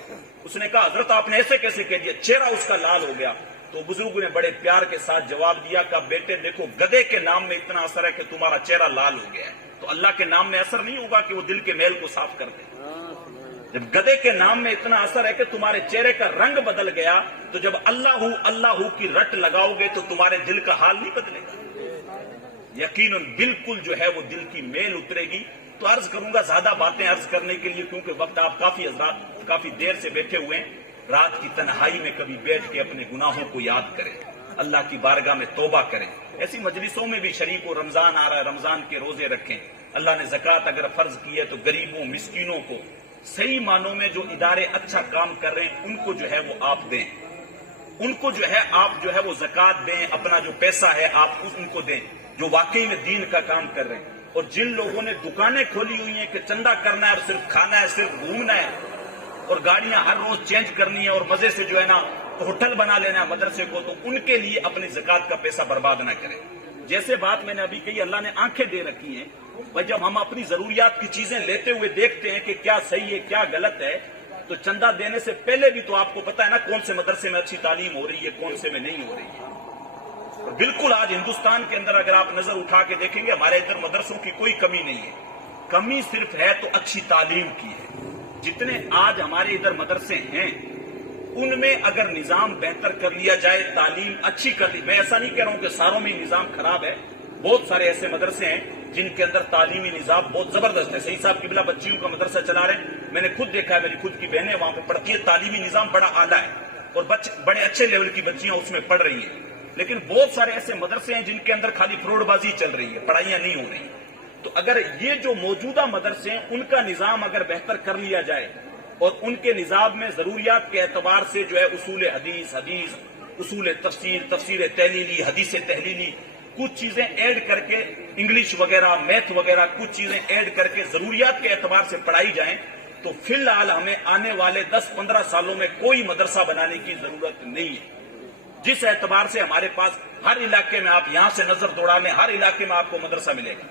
اس نے کہا حضرت آپ نے ایسے کیسے کہہ دیا, چہرہ اس کا لال ہو گیا. تو بزرگ نے بڑے پیار کے ساتھ جواب دیا کہ بیٹے دیکھو, گدھے کے نام میں اتنا اثر ہے کہ تمہارا چہرہ لال ہو گیا ہے, تو اللہ کے نام میں اثر نہیں ہوگا کہ وہ دل کے میل کو صاف کر دے. جب گدھے کے نام میں اتنا اثر ہے کہ تمہارے چہرے کا رنگ بدل گیا, تو جب اللہ کی رٹ لگاؤ گے تو تمہارے دل کا حال نہیں بدلے گا. یقیناً بالکل جو ہے وہ دل کی میل اترے گی. تو عرض کروں گا, زیادہ باتیں عرض کرنے کے لیے کیونکہ وقت آپ کافی دیر سے بیٹھے ہوئے ہیں. رات کی تنہائی میں کبھی بیٹھ کے اپنے گناہوں کو یاد کریں, اللہ کی بارگاہ میں توبہ کریں. ایسی مجلسوں میں بھی شریک ہو. رمضان آ رہا ہے, رمضان کے روزے رکھیں. اللہ نے زکوٰۃ اگر فرض کی ہے تو غریبوں مسکینوں کو صحیح معنوں میں جو ادارے اچھا کام کر رہے ہیں ان کو جو ہے وہ آپ دیں. ان کو جو ہے آپ جو ہے وہ زکوٰۃ دیں. اپنا جو پیسہ ہے آپ ان کو دیں جو واقعی میں دین کا کام کر رہے ہیں. اور جن لوگوں نے دکانیں کھولی ہوئی ہیں کہ چندہ کرنا ہے اور صرف کھانا ہے, صرف گھومنا ہے, اور گاڑیاں ہر روز چینج کرنی ہے, اور مزے سے جو ہے نا ہوٹل بنا لینا ہے مدرسے کو، تو ان کے لیے اپنی زکات کا پیسہ برباد نہ کریں۔ جیسے بات میں نے ابھی کہی، اللہ نے آنکھیں دے رکھی ہیں، بھائی جب ہم اپنی ضروریات کی چیزیں لیتے ہوئے دیکھتے ہیں کہ کیا صحیح ہے کیا غلط ہے، تو چندہ دینے سے پہلے بھی تو آپ کو پتا ہے نا کون سے مدرسے میں اچھی تعلیم ہو رہی ہے، کون سے میں نہیں ہو رہی ہے۔ اور بالکل آج ہندوستان کے اندر اگر آپ نظر اٹھا کے دیکھیں گے، ہمارے ادھر مدرسوں کی کوئی کمی نہیں ہے، کمی صرف ہے تو اچھی تعلیم کی ہے۔ جتنے آج ہمارے ادھر مدرسے ہیں ان میں اگر نظام بہتر کر لیا جائے، تعلیم اچھی کر لی، میں ایسا نہیں کہہ رہا ہوں کہ ساروں میں نظام خراب ہے، بہت سارے ایسے مدرسے ہیں جن کے اندر تعلیمی نظام بہت زبردست ہے۔ سید صاحب قبلہ بچیوں کا مدرسہ چلا رہے ہیں، میں نے خود دیکھا ہے، میری خود کی بہنیں وہاں پہ پڑھتی ہے، تعلیمی نظام بڑا اعلیٰ ہے اور بڑے اچھے لیول کی بچیاں اس میں پڑھ رہی ہیں۔ لیکن بہت سارے ایسے مدرسے ہیں جن کے اندر خالی فروڈ بازی چل رہی ہے، پڑھائیاں نہیں ہو رہی۔ تو اگر یہ جو موجودہ مدرسے ہیں ان کا نظام اگر بہتر کر لیا جائے اور ان کے نظام میں ضروریات کے اعتبار سے جو ہے اصول حدیث، اصول تفسیر تحلیلی، حدیث تحلیلی، کچھ چیزیں ایڈ کر کے، انگلش وغیرہ، میتھ وغیرہ کچھ چیزیں ایڈ کر کے ضروریات کے اعتبار سے پڑھائی جائیں، تو فی الحال ہمیں آنے والے 10-15 سالوں میں کوئی مدرسہ بنانے کی ضرورت نہیں ہے۔ جس اعتبار سے ہمارے پاس ہر علاقے میں، آپ یہاں سے نظر دوڑا لیں، ہر علاقے میں آپ کو مدرسہ ملے گا۔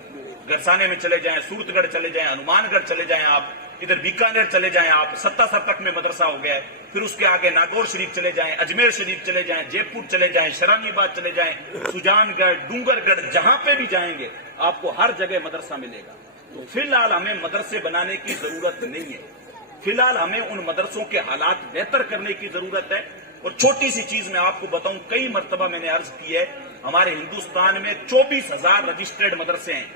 گرسانے میں چلے جائیں، سورت گڑھ چلے جائیں، ہنومان گڑھ چلے جائیں، آپ ادھر بیکانیر چلے جائیں، آپ 77 تک میں مدرسہ ہو گیا ہے، پھر اس کے آگے ناگور شریف چلے جائیں، اجمیر شریف چلے جائیں، جے پور چلے جائیں، شرانی آباد چلے جائیں، سجان گڑھ، ڈونگر گڑھ، جہاں پہ بھی جائیں گے آپ کو ہر جگہ مدرسہ ملے گا۔ تو فی الحال ہمیں مدرسے بنانے کی ضرورت نہیں ہے، فی الحال ہمیں ان مدرسوں کے حالات بہتر کرنے کی ضرورت ہے۔ اور چھوٹی سی چیز میں آپ کو بتاؤں، کئی مرتبہ میں نے عرض کی ہے، ہمارے ہندوستان میں 24,000 رجسٹرڈ مدرسے ہیں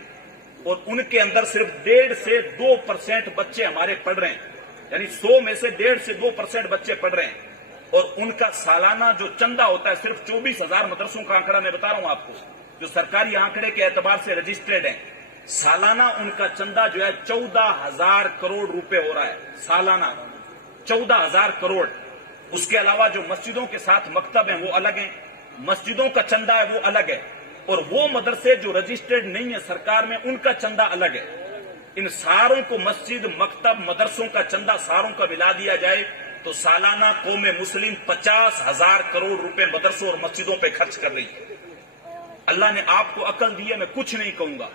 اور ان کے اندر صرف 1.5 سے 2% بچے ہمارے پڑھ رہے ہیں، یعنی 100 میں سے 1.5 سے 2% بچے پڑھ رہے ہیں، اور ان کا سالانہ جو چندہ ہوتا ہے، صرف 24,000 مدرسوں کا آنکڑا میں بتا رہا ہوں آپ کو، جو سرکاری آنکڑے کے اعتبار سے رجسٹرڈ ہیں، سالانہ ان کا چندہ جو ہے 14,000 کروڑ روپے ہو رہا ہے، سالانہ 14,000 کروڑ۔ اس کے علاوہ جو مسجدوں کے ساتھ مکتب ہیں وہ الگ ہیں، مسجدوں کا چندہ ہے وہ الگ ہے، اور وہ مدرسے جو رجسٹرڈ نہیں ہیں سرکار میں ان کا چندہ الگ ہے۔ ان ساروں کو، مسجد، مکتب، مدرسوں کا چندہ ساروں کا ملا دیا جائے تو سالانہ قوم مسلم 50,000 کروڑ روپے مدرسوں اور مسجدوں پہ خرچ کر رہی ہے۔ اللہ نے آپ کو عقل دی ہے، میں کچھ نہیں کہوں گا،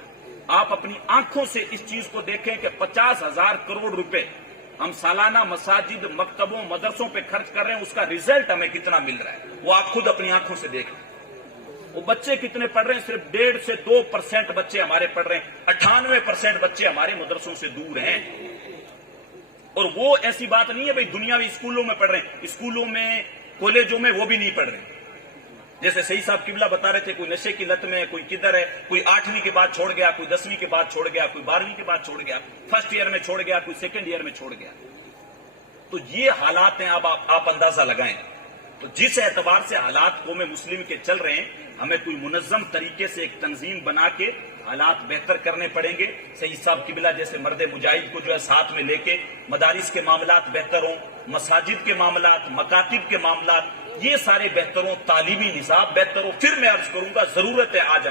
آپ اپنی آنکھوں سے اس چیز کو دیکھیں کہ 50,000 کروڑ روپے ہم سالانہ مساجد، مکتبوں، مدرسوں پہ خرچ کر رہے ہیں، اس کا ریزلٹ ہمیں کتنا مل رہا ہے وہ آپ خود اپنی آنکھوں سے دیکھیں۔ وہ بچے کتنے پڑھ رہے ہیں؟ صرف 1.5 سے 2% بچے ہمارے پڑھ رہے ہیں، 98% بچے ہمارے مدرسوں سے دور ہیں۔ اور وہ ایسی بات نہیں ہے بھائی دنیاوی اسکولوں میں پڑھ رہے ہیں، اسکولوں میں، کالجوں میں وہ بھی نہیں پڑھ رہے ہیں۔ جیسے سعید صاحب قبلہ بتا رہے تھے، کوئی نشے کی لت میں، کوئی کدھر ہے، کوئی 8ویں کے بعد چھوڑ گیا، کوئی 10ویں کے بعد چھوڑ گیا، کوئی 12ویں کے بعد چھوڑ گیا، فرسٹ ایئر میں چھوڑ گیا، کوئی سیکنڈ ایئر میں چھوڑ گیا۔ تو یہ حالات ہیں، اب آپ اندازہ لگائیں۔ تو جس اعتبار سے حالات قوم مسلم کے چل رہے ہیں، ہمیں کوئی منظم طریقے سے ایک تنظیم بنا کے حالات بہتر کرنے پڑیں گے۔ سعید صاحب قبلہ جیسے مرد مجاہد کو جو ہے ساتھ میں لے کے مدارس کے معاملات بہتر ہوں، مساجد کے معاملات، مکاتب کے معاملات یہ سارے بہتر ہوں، تعلیمی نصاب بہتر ہو۔ پھر میں عرض کروں گا، ضرورت ہے آج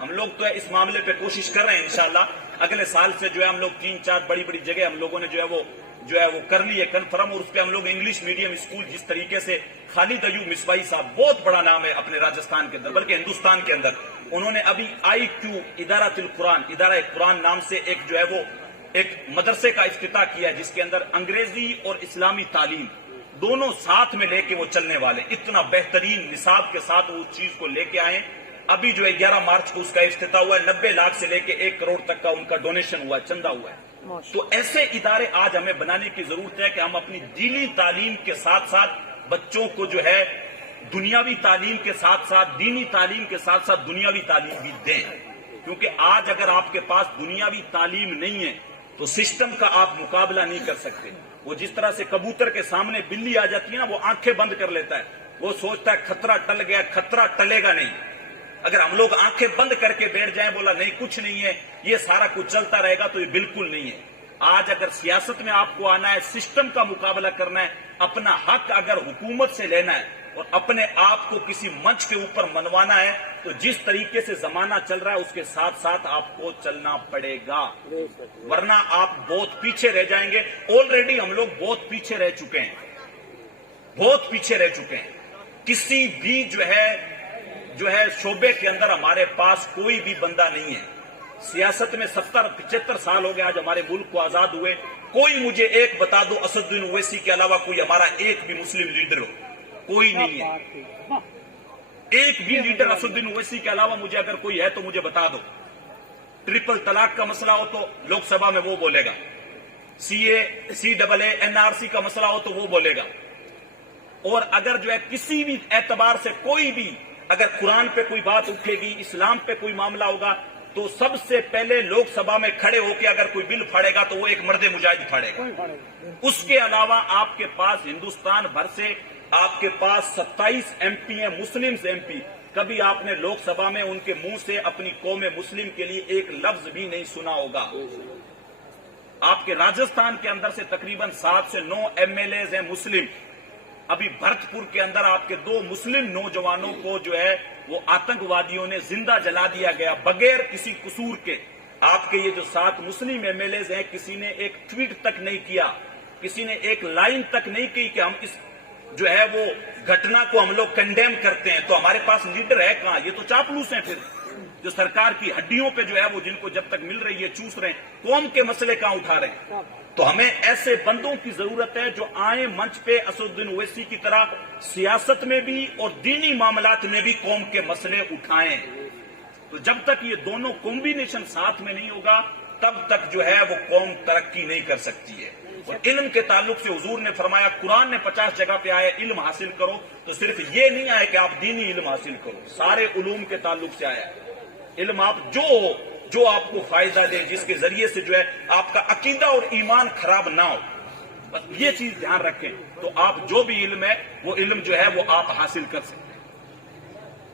ہم لوگ تو اس معاملے پہ کوشش کر رہے ہیں، انشاءاللہ اگلے سال سے جو ہے ہم لوگ 3-4 بڑی جگہ ہم لوگوں نے جو ہے وہ کر لی ہے کنفرم، اور اس پہ ہم لوگ انگلش میڈیم اسکول، جس طریقے سے خالد ایوب مصباحی صاحب بہت بڑا نام ہے اپنے راجستھان کے اندر بلکہ ہندوستان کے اندر، انہوں نے ابھی IQ ادارۃ القرآن، ادارہ قرآن نام سے ایک جو ہے وہ ایک مدرسے کا افتتاح کیا ہے، جس کے اندر انگریزی اور اسلامی تعلیم دونوں ساتھ میں لے کے وہ چلنے والے، اتنا بہترین نصاب کے ساتھ وہ اس چیز کو لے کے آئے۔ ابھی جو ہے 11 مارچ کو اس کا افتتاح ہوا ہے، 90 لاکھ سے لے کے 1 کروڑ تک کا ان کا ڈونیشن ہوا ہے، چندہ ہوا ہے۔ تو ایسے ادارے آج ہمیں بنانے کی ضرورت ہے کہ ہم اپنی دینی تعلیم کے ساتھ ساتھ بچوں کو جو ہے دنیاوی تعلیم کے ساتھ ساتھ، دینی تعلیم کے ساتھ ساتھ دنیاوی تعلیم بھی دیں، کیونکہ آج اگر آپ کے پاس دنیاوی تعلیم نہیں ہے تو سسٹم کا آپ مقابلہ نہیں کر سکتے۔ وہ جس طرح سے کبوتر کے سامنے بلی آ جاتی ہے نا، وہ آنکھیں بند کر لیتا ہے، وہ سوچتا ہے خطرہ ٹل گیا، خطرہ ٹلے گا نہیں۔ اگر ہم لوگ آنکھیں بند کر کے بیٹھ جائیں، بولا نہیں کچھ نہیں ہے، یہ سارا کچھ چلتا رہے گا، تو یہ بالکل نہیں ہے۔ آج اگر سیاست میں آپ کو آنا ہے، سسٹم کا مقابلہ کرنا ہے، اپنا حق اگر حکومت سے لینا ہے اور اپنے آپ کو کسی منچ کے اوپر منوانا ہے، تو جس طریقے سے زمانہ چل رہا ہے اس کے ساتھ ساتھ آپ کو چلنا پڑے گا، ورنہ آپ بہت پیچھے رہ جائیں گے۔ آلریڈی ہم لوگ بہت پیچھے رہ چکے ہیں۔ بہت پیچھے رہ چکے ہیں. کسی بھی جو ہے شعبے کے اندر ہمارے پاس کوئی بھی بندہ نہیں ہے. سیاست میں 70-75 سال ہو گئے آج ہمارے ملک کو آزاد ہوئے. کوئی مجھے ایک بتا دو اسد الدین اویسی کے علاوہ کوئی ہمارا ایک بھی مسلم لیڈر ہو. کوئی نہیں ہے. ایک بھی لیڈر اسد الدین اویسی کے علاوہ مجھے اگر کوئی ہے تو مجھے بتا دو. ٹرپل طلاق کا مسئلہ ہو تو لوک سبھا میں وہ بولے گا. CAA NRC کا مسئلہ ہو تو وہ بولے گا. اور اگر جو ہے کسی بھی اعتبار سے کوئی بھی اگر قرآن پہ کوئی بات اٹھے گی, اسلام پہ کوئی معاملہ ہوگا, تو سب سے پہلے لوک سبھا میں کھڑے ہو کے اگر کوئی بل پھاڑے گا تو وہ ایک مرد مجاہد پھاڑے گا. اس کے علاوہ آپ کے پاس ہندوستان بھر سے آپ کے پاس 27 MP ہیں, مسلم MP. کبھی آپ نے لوک سبھا میں ان کے منہ سے اپنی قوم مسلم کے لیے ایک لفظ بھی نہیں سنا ہوگا. آپ کے راجستھان کے اندر سے تقریباً 7 سے 9 MLAs ہیں مسلم. ابھی بھرت پور کے اندر آپ کے 2 مسلم نوجوانوں کو جو ہے وہ آتنکوادیوں نے زندہ جلا دیا گیا بغیر کسی قصور کے. آپ کے یہ جو 7 مسلم MLAs ہیں, کسی نے ایک ٹویٹ تک نہیں کیا, کسی نے ایک لائن تک نہیں کی کہ ہم اس جو ہے وہ گھٹنا کو ہم لوگ کنڈیم کرتے ہیں. تو ہمارے پاس لیڈر ہے کہاں؟ یہ تو چاپلوس ہیں پھر, جو سرکار کی ہڈیوں پہ جو ہے وہ جن کو جب تک مل رہی ہے چوس رہے ہیں. قوم کے مسئلے کہاں اٹھا رہے ہیں؟ تو ہمیں ایسے بندوں کی ضرورت ہے جو آئیں منچ پہ اسد الدین اویسی کی طرح سیاست میں بھی اور دینی معاملات میں بھی قوم کے مسئلے اٹھائیں. تو جب تک یہ دونوں کمبینیشن ساتھ میں نہیں ہوگا تب تک جو ہے وہ قوم ترقی نہیں کر سکتی ہے. اور علم کے تعلق سے حضور نے فرمایا, قرآن نے 50 جگہ پہ آیا علم حاصل کرو, تو صرف یہ نہیں آئے کہ آپ دینی علم حاصل کرو, سارے علوم کے تعلق سے آیا. علم آپ جو آپ کو فائدہ دے, جس کے ذریعے سے جو ہے آپ کا عقیدہ اور ایمان خراب نہ ہو, بس یہ چیز دھیان رکھیں. تو آپ جو بھی علم ہے وہ علم جو ہے وہ آپ حاصل کر سکتے ہیں.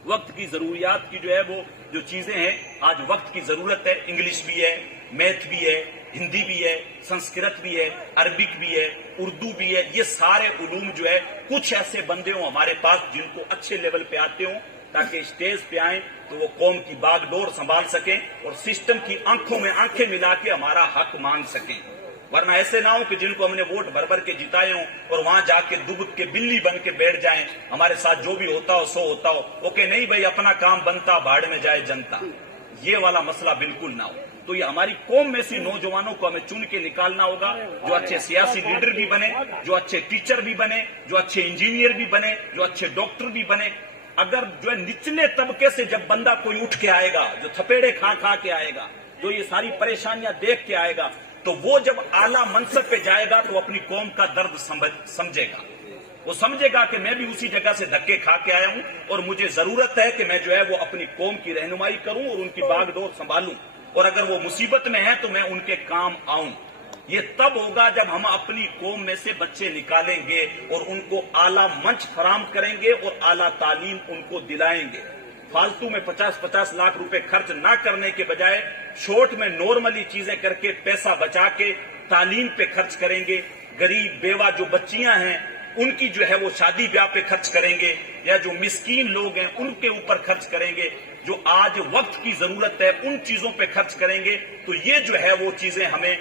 وقت کی ضروریات کی جو ہے وہ جو چیزیں ہیں, آج وقت کی ضرورت ہے. انگلش بھی ہے, میتھ بھی ہے, ہندی بھی ہے, سنسکرت بھی ہے, عربک بھی ہے, اردو بھی ہے. یہ سارے علوم جو ہے کچھ ایسے بندے ہوں ہمارے پاس جن کو اچھے لیول پہ آتے ہوں, تاکہ اسٹیج پہ آئیں تو وہ قوم کی باغ ڈور سنبھال سکیں اور سسٹم کی آنکھوں میں آنکھیں ملا کے ہمارا حق مانگ سکیں. ورنہ ایسے نہ ہو کہ جن کو ہم نے ووٹ بھر بھر کے جتائے ہوں اور وہاں جا کے دبک کے بلی بن کے بیٹھ جائیں, ہمارے ساتھ جو بھی ہوتا ہو سو ہوتا ہو, اوکے نہیں بھائی اپنا کام بنتا بھاڑ میں جائے جنتا. یہ والا مسئلہ بالکل نہ ہو. تو یہ ہماری قوم میں سے نوجوانوں کو ہمیں چن کے نکالنا ہوگا جو اچھے سیاسی لیڈر بھی بنے, جو اچھے ٹیچر بھی بنے, جو اچھے انجینئر بھی بنے, جو اچھے ڈاکٹر بھی بنے. اگر جو ہے نچلے طبقے سے جب بندہ کوئی اٹھ کے آئے گا, جو تھپیڑے کھا کے آئے گا, جو یہ ساری پریشانیاں دیکھ کے آئے گا, تو وہ جب اعلیٰ منصب پہ جائے گا تو اپنی قوم کا درد سمجھے گا. وہ سمجھے گا کہ میں بھی اسی جگہ سے دھکے کھا کے آیا ہوں اور مجھے ضرورت ہے کہ میں جو ہے وہ اپنی قوم کی رہنمائی کروں اور ان کی باغ ڈور سنبھالوں, اور اگر وہ مصیبت میں ہیں تو میں ان کے کام آؤں. یہ تب ہوگا جب ہم اپنی قوم میں سے بچے نکالیں گے اور ان کو اعلیٰ منچ فراہم کریں گے اور اعلیٰ تعلیم ان کو دلائیں گے. فالتو میں 50-50 لاکھ روپے خرچ نہ کرنے کے بجائے چھوٹ میں نارملی چیزیں کر کے پیسہ بچا کے تعلیم پہ خرچ کریں گے. غریب بیوہ جو بچیاں ہیں ان کی جو ہے وہ شادی بیاہ پہ خرچ کریں گے, یا جو مسکین لوگ ہیں ان کے اوپر خرچ کریں گے. جو آج وقت کی ضرورت ہے ان چیزوں پہ خرچ کریں گے تو یہ جو ہے وہ چیزیں ہمیں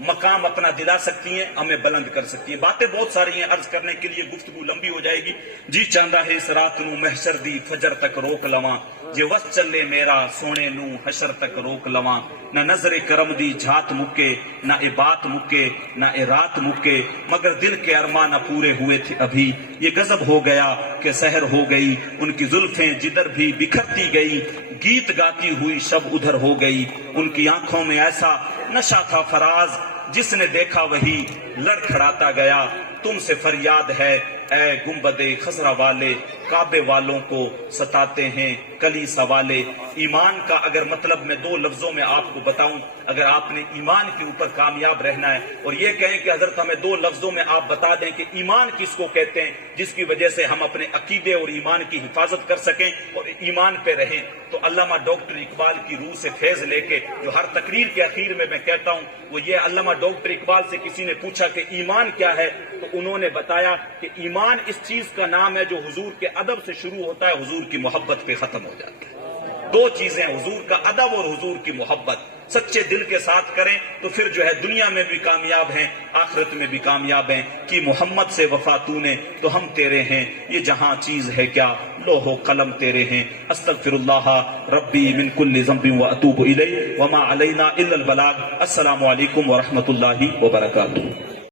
مقام اپنا دلا سکتی ہیں, ہمیں بلند کر سکتی ہیں. باتیں بہت ساری ہیں, عرض کرنے کے لیے گفتگو لمبی ہو جائے گی. جی چاندہ ہے اس رات نو محشر دی فجر تک روک لواں, جے وس چلے میرا سونے نو حشر تک روک لواں. نہ نظر کرم دی جھات مکے, نہ اے بات مکے, نہ اے رات مکے, مگر دل کے ارمان نہ پورے ہوئے تھے ابھی. یہ غضب ہو گیا کہ سحر ہو گئی, ان کی زلفیں جدھر بھی بکھرتی گئی, گیت گاتی ہوئی شب ادھر ہو گئی. ان کی آنکھوں میں ایسا نشہ تھا فراز, جس نے دیکھا وہی لڑکھڑاتا گیا. تم سے فریاد ہے اے گنبد خضرا والے, کعبے والوں کو ستاتے ہیں کلیسا والے. ایمان کا اگر مطلب میں 2 لفظوں میں آپ کو بتاؤں, اگر آپ نے ایمان کے اوپر کامیاب رہنا ہے اور یہ کہیں کہ حضرت ہمیں 2 لفظوں میں آپ بتا دیں کہ ایمان کس کو کہتے ہیں, جس کی وجہ سے ہم اپنے عقیدے اور ایمان کی حفاظت کر سکیں اور ایمان پہ رہیں, تو علامہ ڈاکٹر اقبال کی روح سے فیض لے کے جو ہر تقریر کے اخیر میں کہتا ہوں وہ یہ, علامہ ڈاکٹر اقبال سے کسی نے پوچھا کہ ایمان کیا ہے, تو انہوں نے بتایا کہ ایمان اس چیز کا نام ہے جو حضور کے ادب سے شروع ہوتا ہے, حضور کی محبت پہ ختم ہو جاتا ہے. 2 چیزیں, حضور کا ادب اور حضور کی محبت. سچے دل کے ساتھ کریں تو پھر جو ہے دنیا میں بھی کامیاب ہیں، آخرت میں بھی کامیاب ہیں۔ کہ محمد سے وفا تو نے تو ہم تیرے ہیں، یہ جہاں چیز ہے کیا لوح و قلم تیرے ہیں۔ استغفر اللہ ربی من کل ذنب واتوب الیہ وما علینا الا البلاغ۔ السلام علیکم ورحمۃ اللہ وبرکاتہ۔